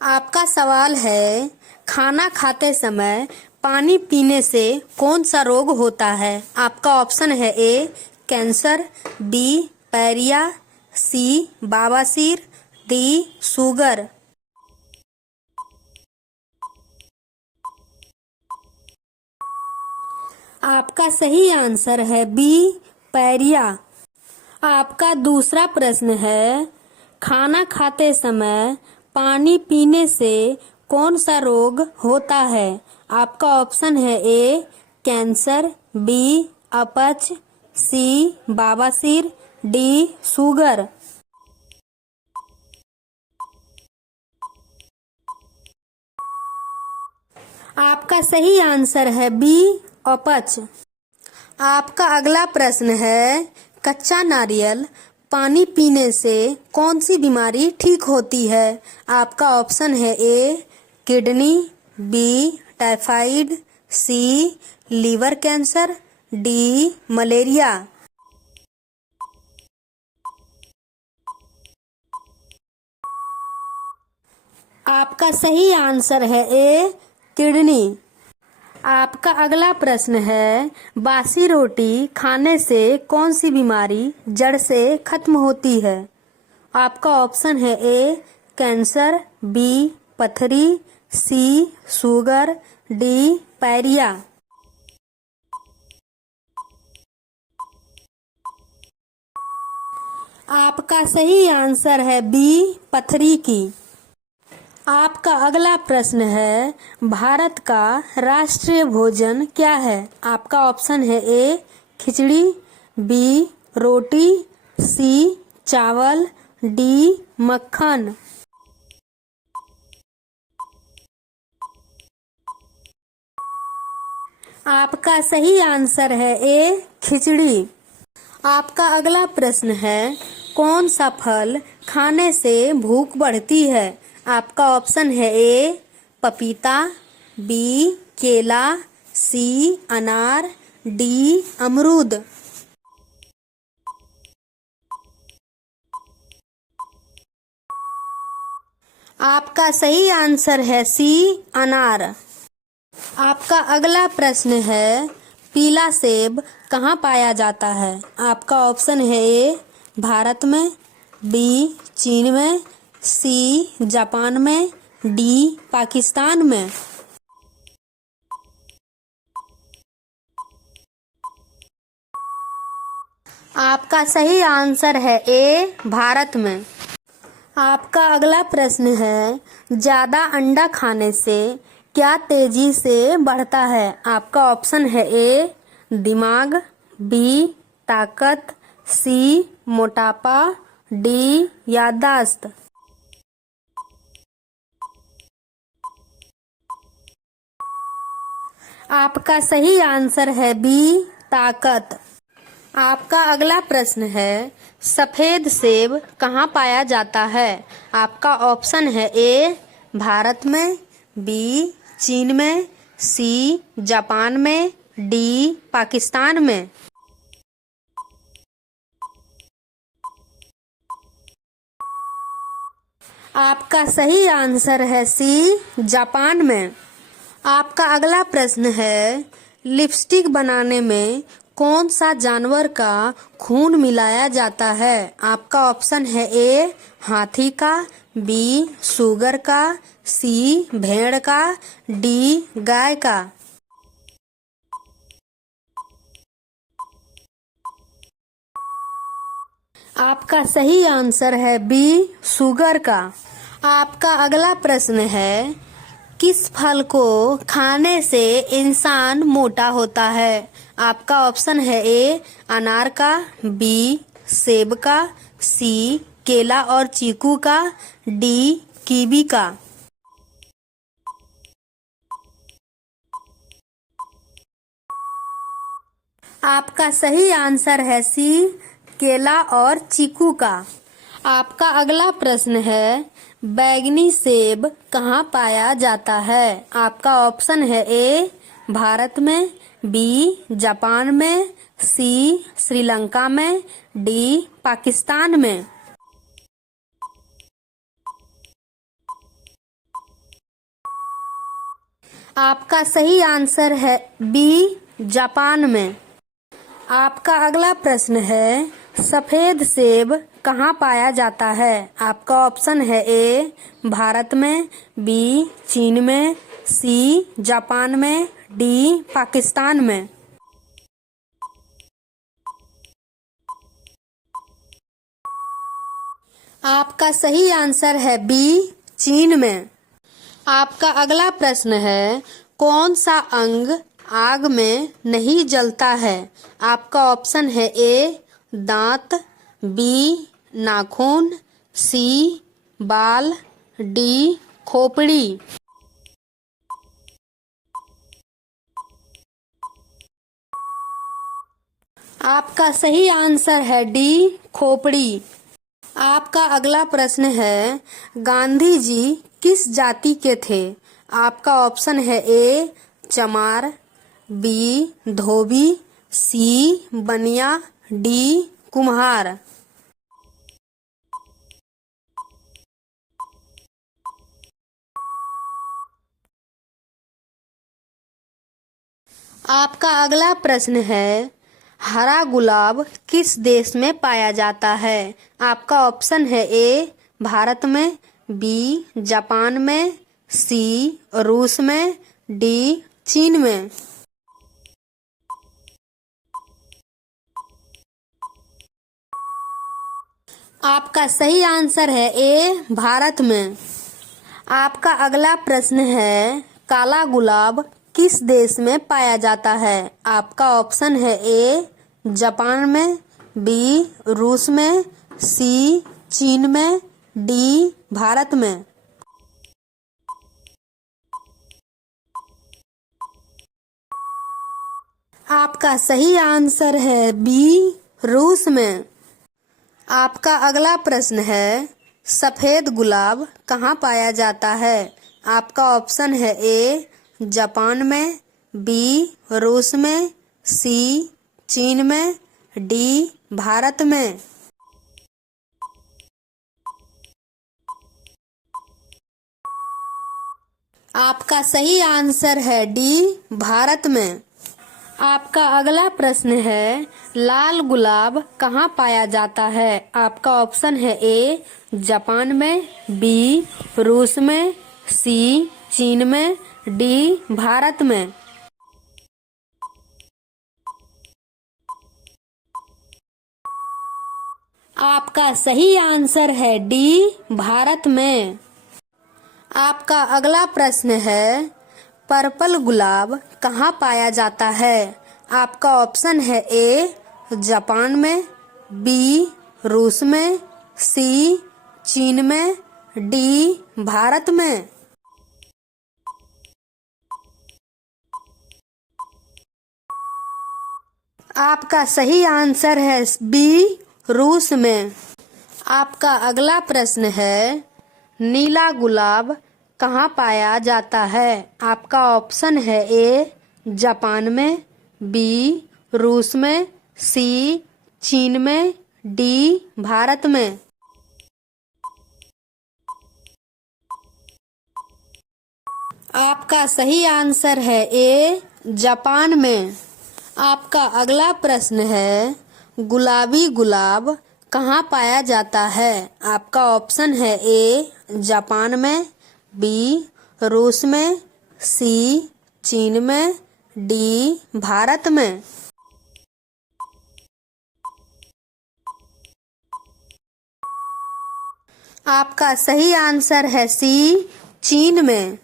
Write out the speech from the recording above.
आपका सवाल है, खाना खाते समय पानी पीने से कौन सा रोग होता है। आपका ऑप्शन है ए कैंसर, बी पैरिया, सी बवासीर, डी शुगर। आपका सही आंसर है बी पैरिया। आपका दूसरा प्रश्न है, खाना खाते समय पानी पीने से कौन सा रोग होता है। आपका ऑप्शन है ए कैंसर, बी अपच, सी बवासीर, डी शुगर। आपका सही आंसर है बी अपच। आपका अगला प्रश्न है, कच्चा नारियल पानी पीने से कौन सी बीमारी ठीक होती है। आपका ऑप्शन है A kidney, B typhoid, C liver cancer, D malaria. आपका सही आंसर है ए किडनी। आपका अगला प्रश्न है, बासी रोटी खाने से कौन सी बीमारी जड़ से खत्म होती है। आपका ऑप्शन है ए कैंसर, बी पथरी, सी शुगर, डी पैरिया। आपका सही आंसर है बी पथरी की। आपका अगला प्रश्न है, भारत का राष्ट्रीय भोजन क्या है। आपका ऑप्शन है ए खिचड़ी, बी रोटी, सी चावल, डी मक्खन। आपका सही आंसर है ए खिचड़ी। आपका अगला प्रश्न है, कौन सा फल खाने से भूख बढ़ती है। आपका ऑप्शन है ए पपीता, बी केला, सी अनार, डी अमरूद। आपका सही आंसर है सी अनार। आपका अगला प्रश्न है, पीला सेब कहाँ पाया जाता है। आपका ऑप्शन है ए भारत में, बी चीन में, सी जापान में, डी पाकिस्तान में। आपका सही आंसर है ए भारत में। आपका अगला प्रश्न है, ज्यादा अंडा खाने से क्या तेजी से बढ़ता है। आपका ऑप्शन है ए दिमाग, बी ताकत, सी मोटापा, डी याददाश्त। आपका सही आंसर है बी ताकत। आपका अगला प्रश्न है, सफेद सेब कहाँ पाया जाता है। आपका ऑप्शन है ए भारत में, बी चीन में, सी जापान में, डी पाकिस्तान में। आपका सही आंसर है सी जापान में। आपका अगला प्रश्न है, लिपस्टिक बनाने में कौन सा जानवर का खून मिलाया जाता है। आपका ऑप्शन है ए हाथी का, बी सुगर का, सी भेड़ का, डी गाय का। आपका सही आंसर है बी सुगर का। आपका अगला प्रश्न है, किस फल को खाने से इंसान मोटा होता है। आपका ऑप्शन है ए अनार का, बी सेब का, सी केला और चीकू का, डी कीवी का। आपका सही आंसर है सी केला और चीकू का। आपका अगला प्रश्न है, बैंगनी सेब कहाँ पाया जाता है। आपका ऑप्शन है ए भारत में, बी जापान में, सी श्रीलंका में, डी पाकिस्तान में। आपका सही आंसर है बी, जापान में। आपका अगला प्रश्न है, सफेद सेब कहाँ पाया जाता है? आपका ऑप्शन है ए, भारत में, बी, चीन में, सी, जापान में, डी, पाकिस्तान में। आपका सही आंसर है बी, चीन में। आपका अगला प्रश्न है, कौन सा अंग आग में नहीं जलता है? आपका ऑप्शन है ए, दांत, बी, नाखून, सी, बाल, डी, खोपड़ी। आपका सही आंसर है डी, खोपड़ी। आपका अगला प्रश्न है, गांधी जी किस जाति के थे? आपका ऑप्शन है ए, चमार, बी, धोबी, सी, बनिया, डी, कुम्हार। आपका अगला प्रश्न है, हरा गुलाब किस देश में पाया जाता है? आपका ऑप्शन है ए, भारत में, बी, जापान में, सी, रूस में, डी, चीन में। आपका सही आंसर है ए, भारत में। आपका अगला प्रश्न है, काला गुलाब किस देश में पाया जाता है? आपका ऑप्शन है ए, जापान में, बी, रूस में, सी, चीन में, डी, भारत में। आपका सही आंसर है बी, रूस में। आपका अगला प्रश्न है, सफेद गुलाब कहाँ पाया जाता है? आपका ऑप्शन है ए, जापान में, बी, रूस में, सी, चीन में, डी, भारत में। आपका सही आंसर है डी, भारत में। आपका अगला प्रश्न है, लाल गुलाब कहाँ पाया जाता है? आपका ऑप्शन है ए, जापान में, बी, रूस में, सी, चीन में, डी, भारत में। आपका सही आंसर है डी, भारत में। आपका अगला प्रश्न है, पर्पल गुलाब कहाँ पाया जाता है? आपका ऑप्शन है ए, जापान में, बी, रूस में, सी, चीन में, डी, भारत में। आपका सही आंसर है बी, रूस में। आपका अगला प्रश्न है, नीला गुलाब कहाँ पाया जाता है? आपका ऑप्शन है ए, जापान में, बी, रूस में, सी, चीन में, डी, भारत में। आपका सही आंसर है ए, जापान में। आपका अगला प्रश्न है, गुलाबी गुलाब कहाँ पाया जाता है? आपका ऑप्शन है ए, जापान में, बी, रूस में, सी, चीन में, डी, भारत में। आपका सही आंसर है सी, चीन में।